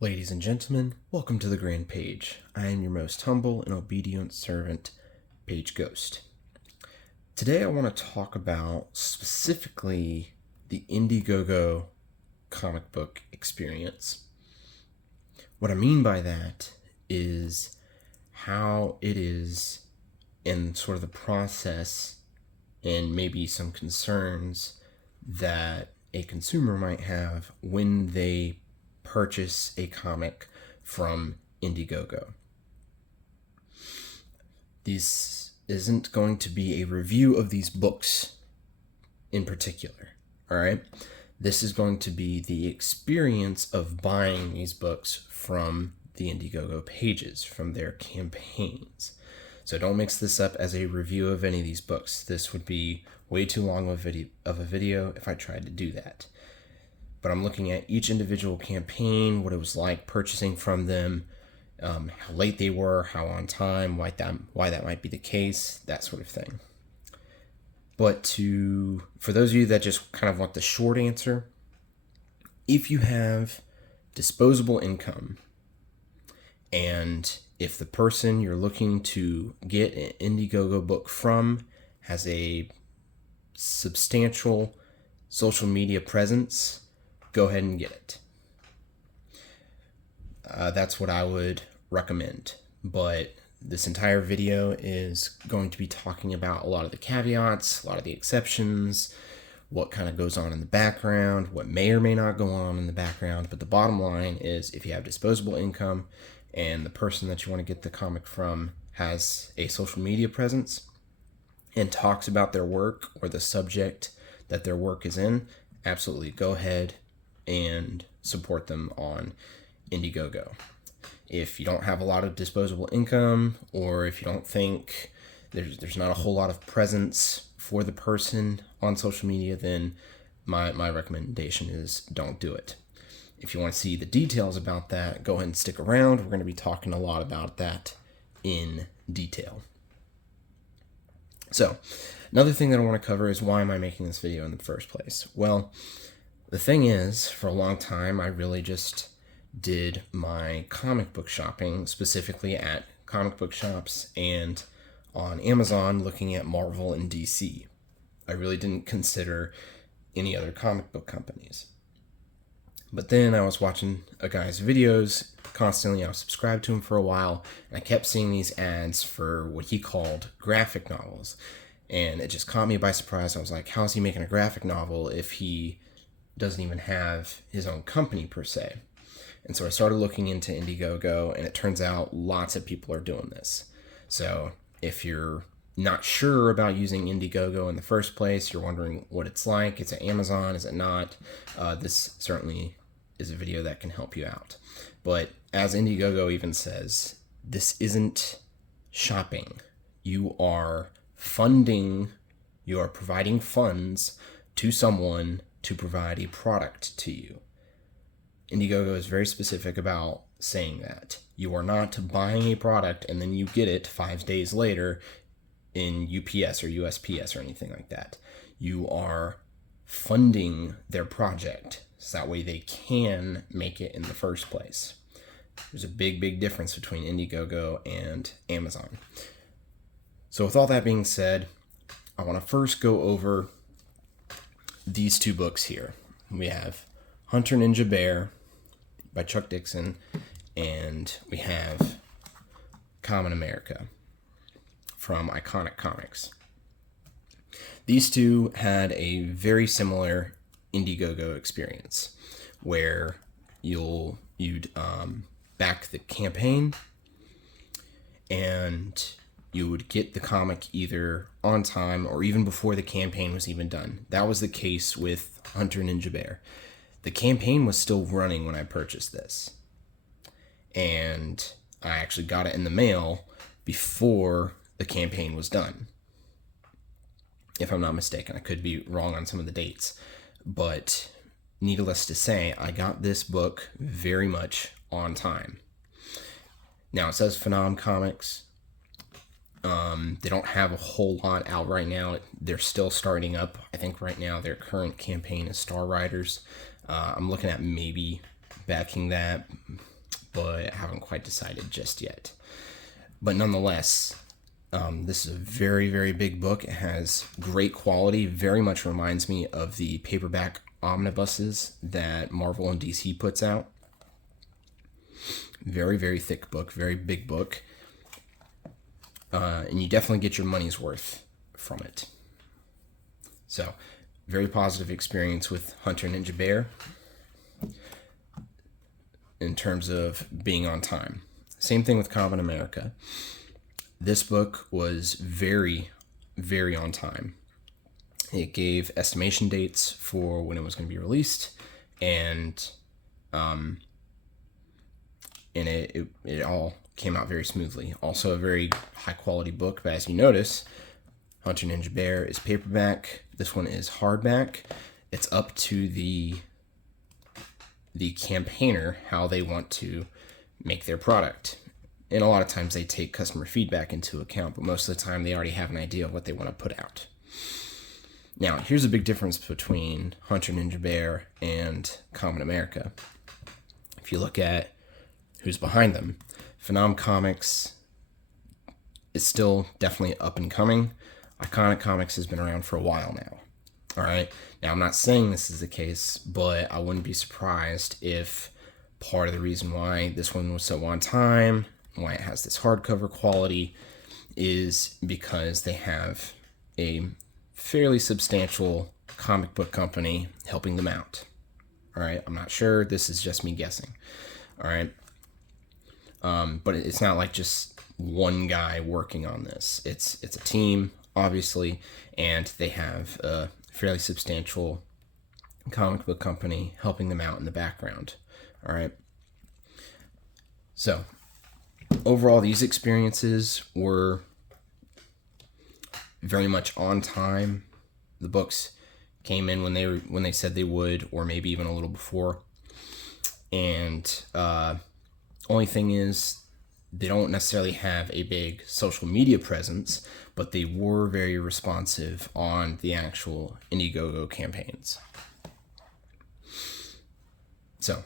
Ladies and gentlemen, welcome to the Grand Page. I am your most humble and obedient servant, Page Ghost. Today I want to talk about specifically the Indiegogo comic book experience. What I mean by that is how it is in sort of the process and maybe some concerns that a consumer might have when they purchase a comic from Indiegogo. This isn't going to be a review of these books in particular, all right? This is going to be the experience of buying these books from the Indiegogo pages, from their campaigns. So don't mix this up as a review of any of these books. This would be way too long of a video if I tried to do that. But I'm looking at each individual campaign, what it was like purchasing from them, how late they were, how on time, why that might be the case, that sort of thing. But for those of you that just kind of want the short answer, if you have disposable income, and if the person you're looking to get an Indiegogo book from has a substantial social media presence, go ahead and get it. That's what I would recommend. But this entire video is going to be talking about a lot of the caveats, a lot of the exceptions, what kind of goes on in the background, what may or may not go on in the background. But the bottom line is, if you have disposable income and the person that you want to get the comic from has a social media presence and talks about their work or the subject that their work is in, absolutely go ahead and support them on Indiegogo. If you don't have a lot of disposable income, or if you don't think there's not a whole lot of presence for the person on social media, then my recommendation is don't do it. If you want to see the details about that, go ahead and stick around. We're going to be talking a lot about that in detail. So, another thing that I want to cover is, why am I making this video in the first place? Well, the thing is, for a long time, I really just did my comic book shopping, specifically at comic book shops and on Amazon, looking at Marvel and DC. I really didn't consider any other comic book companies. But then I was watching a guy's videos constantly. I was subscribed to him for a while, and I kept seeing these ads for what he called graphic novels. And it just caught me by surprise. I was like, how is he making a graphic novel if he doesn't even have his own company per se? And so I started looking into Indiegogo, and it turns out lots of people are doing this. So if you're not sure about using Indiegogo in the first place, you're wondering what it's like, is it Amazon, is it not, this certainly is a video that can help you out. But as Indiegogo even says, this isn't shopping. You are funding, you are providing funds to someone to provide a product to you. Indiegogo is very specific about saying that. You are not buying a product and then you get it 5 days later in UPS or USPS or anything like that. You are funding their project, so that way they can make it in the first place. There's a big difference between Indiegogo and Amazon. So with all that being said, I want to first go over these two books here. We have Hunter Ninja Bear by Chuck Dixon, and we have Common America from Iconic Comics. These two had a very similar Indiegogo experience, where you'd back the campaign, and you would get the comic either on time or even before the campaign was even done. That was the case with Hunter Ninja Bear. The campaign was still running when I purchased this, and I actually got it in the mail before the campaign was done, if I'm not mistaken. I could be wrong on some of the dates, but needless to say, I got this book very much on time. Now, it says Phenom Comics. They don't have a whole lot out right now. They're still starting up. I think right now their current campaign is Star Riders. I'm looking at maybe backing that, but haven't quite decided just yet. But nonetheless, this is a very, very big book. It has great quality, very much reminds me of the paperback omnibuses that Marvel and DC puts out. Very, very thick book, very big book. And you definitely get your money's worth from it. So, very positive experience with Hunter Ninja Bear in terms of being on time. Same thing with Common America. This book was very, very on time. It gave estimation dates for when it was going to be released, and it all came out very smoothly. Also a very high quality book, but as you notice, Hunter Ninja Bear is paperback. This one is hardback. It's up to the campaigner how they want to make their product. And a lot of times they take customer feedback into account, but most of the time they already have an idea of what they want to put out. Now, here's a big difference between Hunter Ninja Bear and Common America. If you look at who's behind them, Phenom Comics is still definitely up and coming. Iconic Comics has been around for a while now. All right. Now, I'm not saying this is the case, but I wouldn't be surprised if part of the reason why this one was so on time, why it has this hardcover quality, is because they have a fairly substantial comic book company helping them out. All right. I'm not sure. This is just me guessing. All right. But it's not like just one guy working on this. It's a team, obviously, and they have a fairly substantial comic book company helping them out in the background. All right. So, overall, these experiences were very much on time. The books came in when they said they would, or maybe even a little before. And only thing is, they don't necessarily have a big social media presence, but they were very responsive on the actual Indiegogo campaigns. So,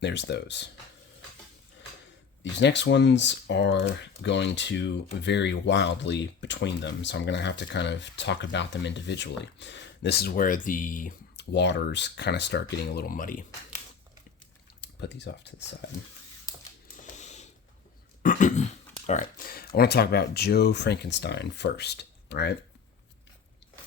there's those. These next ones are going to vary wildly between them, so I'm going to have to kind of talk about them individually. This is where the waters kind of start getting a little muddy. Put these off to the side. All right, I want to talk about Joe Frankenstein first, all right?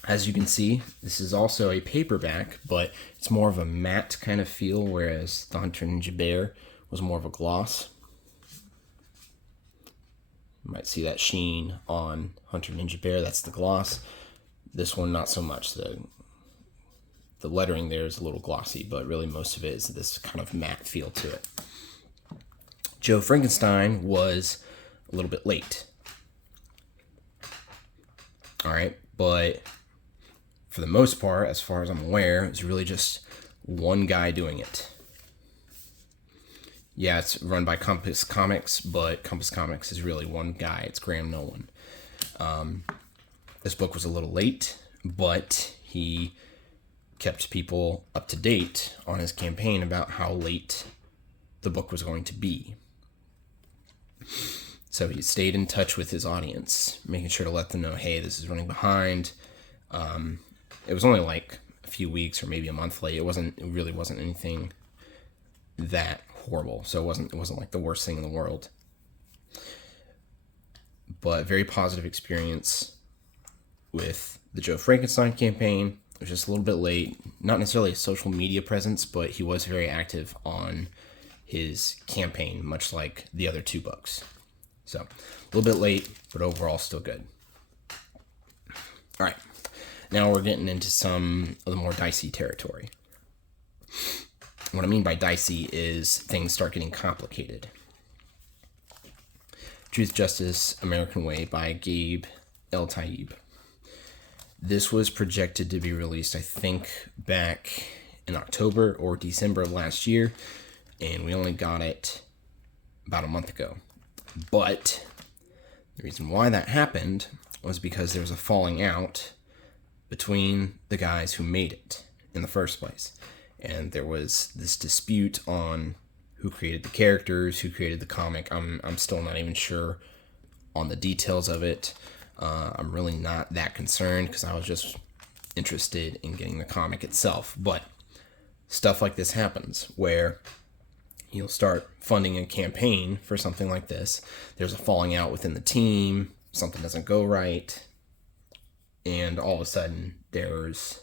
As you can see, this is also a paperback, but it's more of a matte kind of feel, whereas the Hunter Ninja Bear was more of a gloss. You might see that sheen on Hunter Ninja Bear, that's the gloss. This one, not so much. The lettering there is a little glossy, but really most of it is this kind of matte feel to it. Joe Frankenstein was a little bit late. All right, but for the most part, as far as I'm aware, it's really just one guy doing it. Yeah, it's run by Compass Comics, but Compass Comics is really one guy. It's Graham Nolan. This book was a little late, but he kept people up to date on his campaign about how late the book was going to be. So he stayed in touch with his audience, making sure to let them know, hey, this is running behind. It was only like a few weeks or maybe a month late. It really wasn't anything that horrible. So it wasn't like the worst thing in the world. But very positive experience with the Joe Frankenstein campaign. It was just a little bit late. Not necessarily a social media presence, but he was very active on his campaign, much like the other two books. So, a little bit late, but overall still good. All right, now we're getting into some of the more dicey territory. What I mean by dicey is things start getting complicated. Truth, Justice, American Way by Gabe El Taib. This was projected to be released, I think, back in October or December of last year, and we only got it about a month ago. But the reason why that happened was because there was a falling out between the guys who made it in the first place. And there was this dispute on who created the characters, who created the comic. I'm still not even sure on the details of it. I'm really not that concerned because I was just interested in getting the comic itself. But stuff like this happens where you'll start funding a campaign for something like this. There's a falling out within the team, something doesn't go right, and all of a sudden there's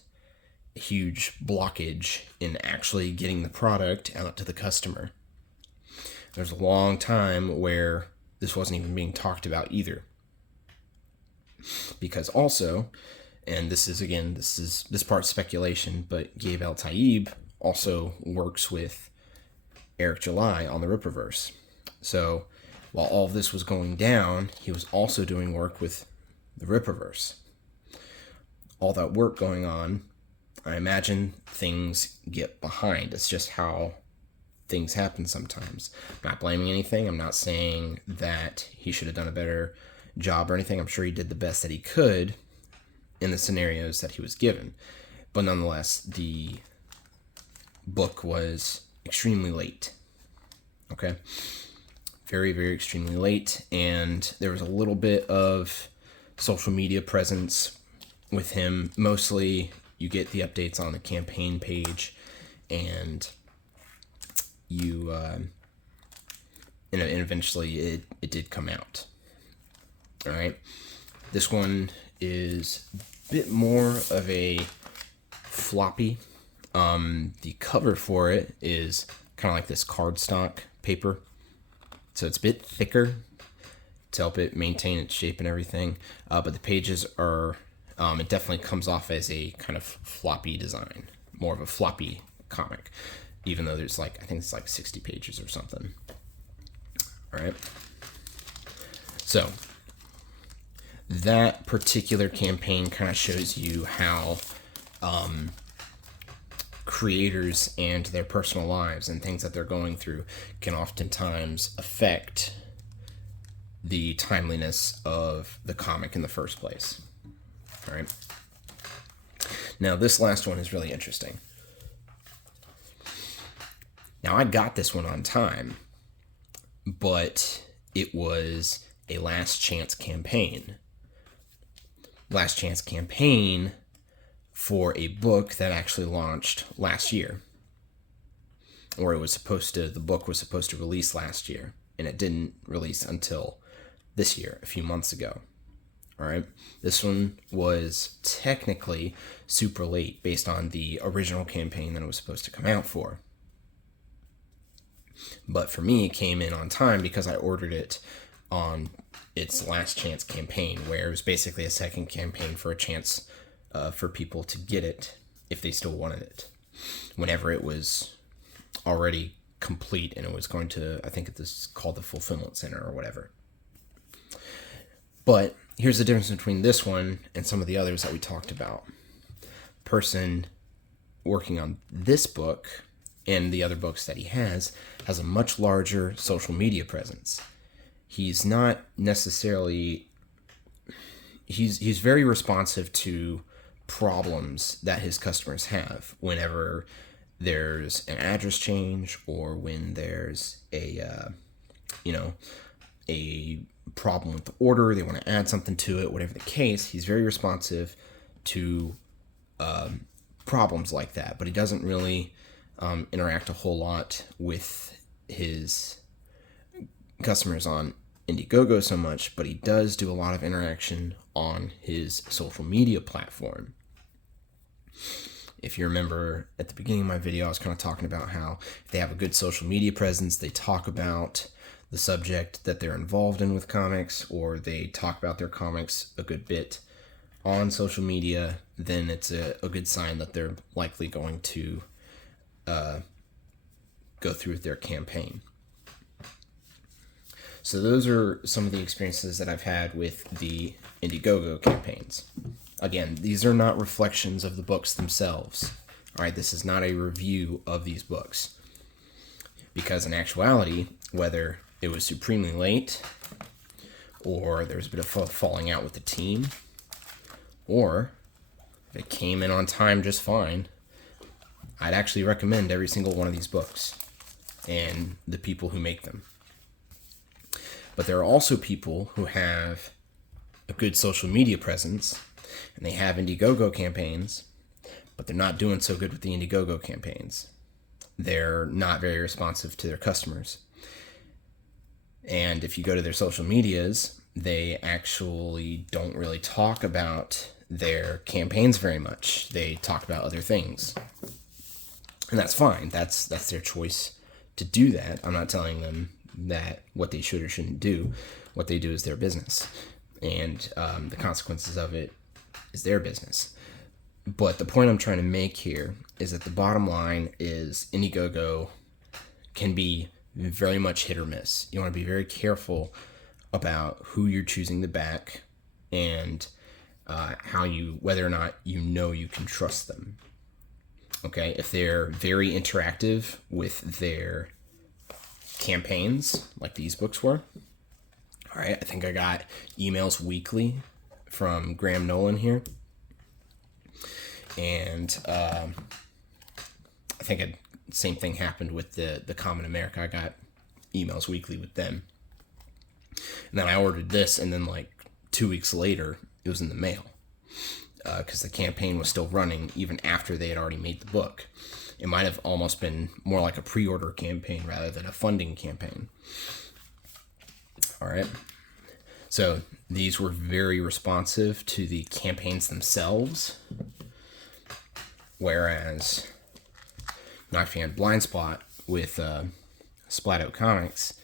a huge blockage in actually getting the product out to the customer. There's a long time where this wasn't even being talked about either. Because also, and this part's speculation, but Gabe El-Taib also works with Eric July on the Rippaverse. So while all of this was going down, he was also doing work with the Rippaverse. All that work going on, I imagine things get behind. It's just how things happen sometimes. I'm not blaming anything. I'm not saying that he should have done a better job or anything. I'm sure he did the best that he could in the scenarios that he was given. But nonetheless, the book was extremely late. Okay? Very, very extremely late. And there was a little bit of social media presence with him. Mostly you get the updates on the campaign page, and you and eventually it did come out. All right, this one is a bit more of a floppy. The cover for it is kind of like this cardstock paper, so it's a bit thicker to help it maintain its shape and everything. But the pages are, it definitely comes off as a kind of floppy design, more of a floppy comic, even though there's I think it's 60 pages or something. All right, so that particular campaign kind of shows you how creators and their personal lives and things that they're going through can oftentimes affect the timeliness of the comic in the first place. All right. Now, this last one is really interesting. Now, I got this one on time, but it was a last chance campaign. Last chance campaign for a book that actually launched last year. Or the book was supposed to release last year, and it didn't release until this year, a few months ago. All right. This one was technically super late based on the original campaign that it was supposed to come out for. But for me, it came in on time because I ordered it on its last chance campaign, where it was basically a second campaign for a chance for people to get it if they still wanted it, whenever it was already complete and it was going to, I think it's called the Fulfillment Center or whatever. But here's the difference between this one and some of the others that we talked about. Person working on this book and the other books that he has a much larger social media presence. He's not necessarily, he's very responsive to problems that his customers have whenever there's an address change or when there's a problem with the order, they want to add something to it, whatever the case. He's very responsive to problems like that, but he doesn't really interact a whole lot with his customers on Indiegogo so much, but he does do a lot of interaction on his social media platform. If you remember at the beginning of my video, I was kind of talking about how if they have a good social media presence, they talk about the subject that they're involved in with comics, or they talk about their comics a good bit on social media, then it's a good sign that they're likely going to go through with their campaign. So those are some of the experiences that I've had with the Indiegogo campaigns. Again, these are not reflections of the books themselves. All right, this is not a review of these books. Because in actuality, whether it was supremely late, or there was a bit of falling out with the team, or if it came in on time just fine, I'd actually recommend every single one of these books. and the people who make them. But there are also people who have a good social media presence, and they have Indiegogo campaigns, but they're not doing so good with the Indiegogo campaigns. They're not very responsive to their customers. And if you go to their social medias, they actually don't really talk about their campaigns very much. They talk about other things. And that's fine. That's their choice to do that. I'm not telling them that what they should or shouldn't do. What they do is their business. And the consequences of it is their business. But the point I'm trying to make here is that the bottom line is Indiegogo can be very much hit or miss. You want to be very careful about who you're choosing to back and whether or not you can trust them. Okay, if they're very interactive with their campaigns, like these books were. All right, I think I got emails weekly from Graham Nolan here. And I think the same thing happened with the Common America. I got emails weekly with them. And then I ordered this, and then like 2 weeks later, it was in the mail. Because the campaign was still running even after they had already made the book. It might have almost been more like a pre-order campaign rather than a funding campaign. All right. So these were very responsive to the campaigns themselves. Whereas Knife and Blind Spot with Splat Out Comics,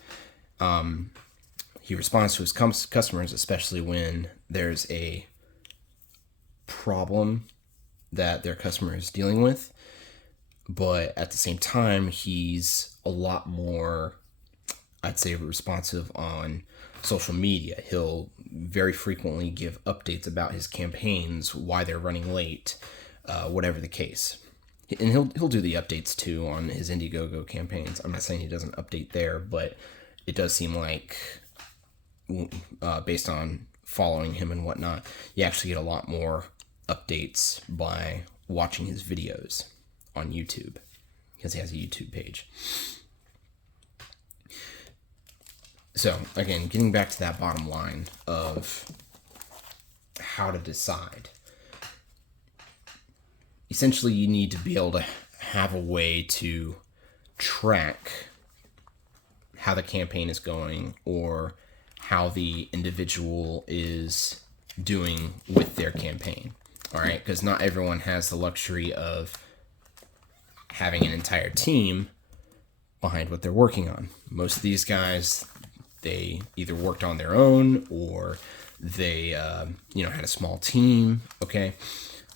he responds to his customers, especially when there's a problem that their customer is dealing with. But at the same time, he's a lot more, I'd say, responsive on social media. He'll very frequently give updates about his campaigns, why they're running late, whatever the case. And he'll do the updates too on his Indiegogo campaigns. I'm not saying he doesn't update there, but it does seem like, based on following him and whatnot, you actually get a lot more updates by watching his videos on YouTube, because he has a YouTube page. So again, getting back to that bottom line of how to decide. Essentially, you need to be able to have a way to track how the campaign is going or how the individual is doing with their campaign. All right, because not everyone has the luxury of having an entire team behind what they're working on. Most of these guys, they either worked on their own or they, had a small team. Okay,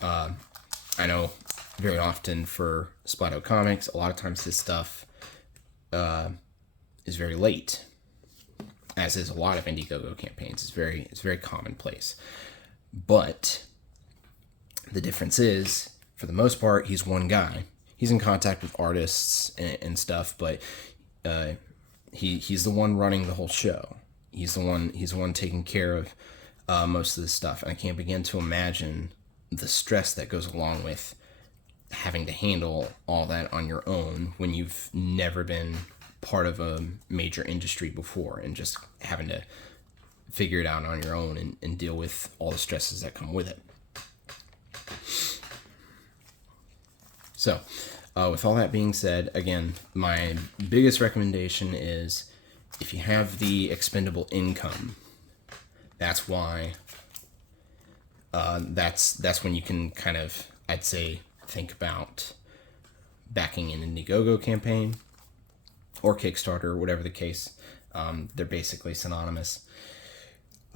I know very often for Splat Out Comics, a lot of times this stuff is very late, as is a lot of Indiegogo campaigns. It's very commonplace, but the difference is, for the most part, he's one guy. He's in contact with artists and stuff, but he's the one running the whole show. He's the one taking care of most of this stuff. And I can't begin to imagine the stress that goes along with having to handle all that on your own when you've never been part of a major industry before, and just having to figure it out on your own and deal with all the stresses that come with it. So, with all that being said, again, my biggest recommendation is, if you have the expendable income, that's why, that's when you can kind of, I'd say, think about backing an Indiegogo campaign or Kickstarter, whatever the case. They're basically synonymous.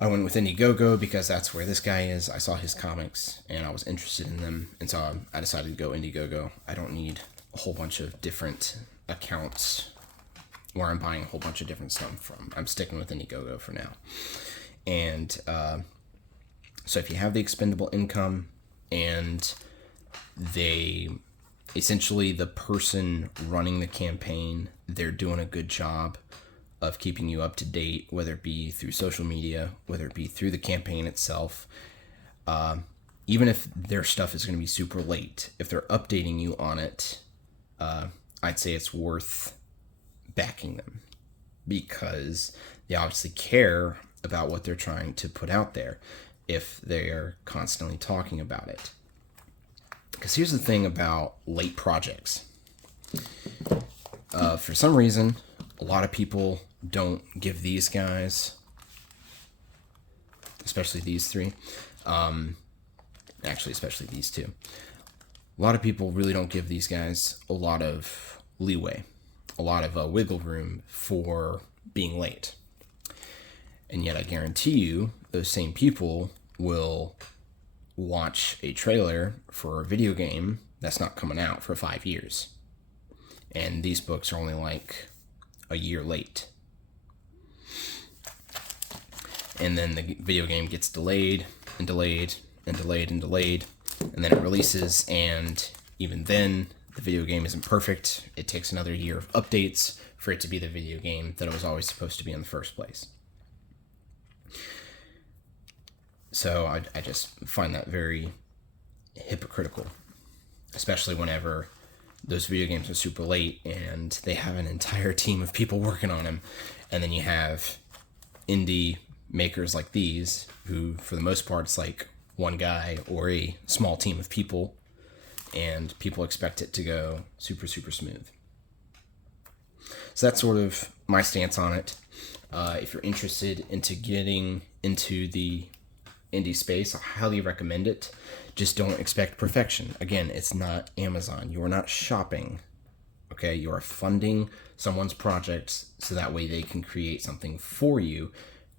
I went with Indiegogo because that's where this guy is. I saw his comics and I was interested in them, and so I decided to go Indiegogo. I don't need a whole bunch of different accounts where I'm buying a whole bunch of different stuff from. I'm sticking with Indiegogo for now. And so if you have the expendable income, and essentially the person running the campaign, they're doing a good job of keeping you up to date, whether it be through social media, whether it be through the campaign itself. Even if their stuff is going to be super late, if they're updating you on it, I'd say it's worth backing them because they obviously care about what they're trying to put out there if they're constantly talking about it. Because here's the thing about late projects. For some reason, a lot of people don't give these guys, especially these three, actually especially these two, a lot of people really don't give these guys a lot of leeway, a lot of wiggle room for being late. And yet I guarantee you those same people will watch a trailer for a video game that's not coming out for 5 years. And these books are only like a year late. And then the video game gets delayed and delayed and delayed and delayed. And then it releases, and even then, the video game isn't perfect. It takes another year of updates for it to be the video game that it was always supposed to be in the first place. So I just find that very hypocritical, especially whenever those video games are super late and they have an entire team of people working on them. And then you have indie makers like these who, for the most part, it's like one guy or a small team of people, and people expect it to go super, super smooth. So that's sort of my stance on it. If you're interested into getting into the indie space, I highly recommend it. Just don't expect perfection. Again, it's not Amazon. You are not shopping. Okay, you are funding someone's project so that way they can create something for you,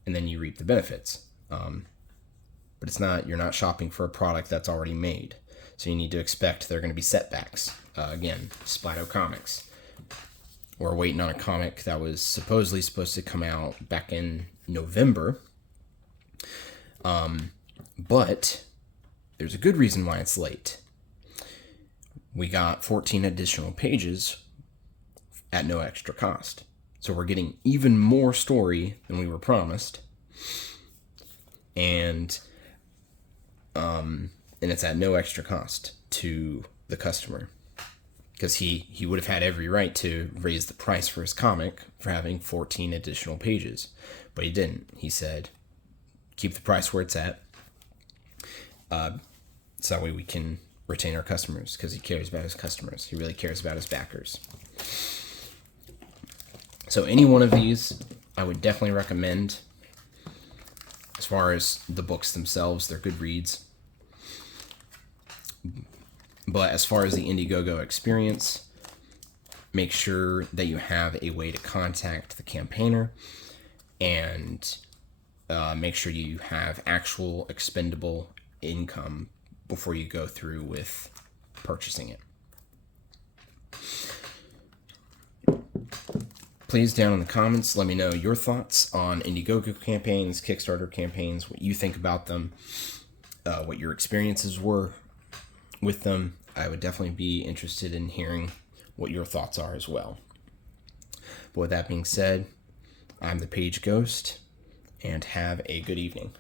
and then you reap the benefits. But it's not. You're not shopping for a product that's already made. So you need to expect there are going to be setbacks. Again, Splato Comics. We're waiting on a comic that was supposedly supposed to come out back in November. But there's a good reason why it's late. We got 14 additional pages at no extra cost. So we're getting even more story than we were promised. And it's at no extra cost to the customer. Because he would have had every right to raise the price for his comic for having 14 additional pages. But he didn't. He said, keep the price where it's at. So that way we can retain our customers, because he cares about his customers. He really cares about his backers. So any one of these, I would definitely recommend. As far as the books themselves, they're good reads. But as far as the Indiegogo experience, make sure that you have a way to contact the campaigner, and make sure you have actual expendable income before you go through with purchasing it. Please, down in the comments, let me know your thoughts on Indiegogo campaigns, Kickstarter campaigns, what you think about them, what your experiences were with them. I would definitely be interested in hearing what your thoughts are as well. But with that being said, I'm the Page Ghost, and have a good evening.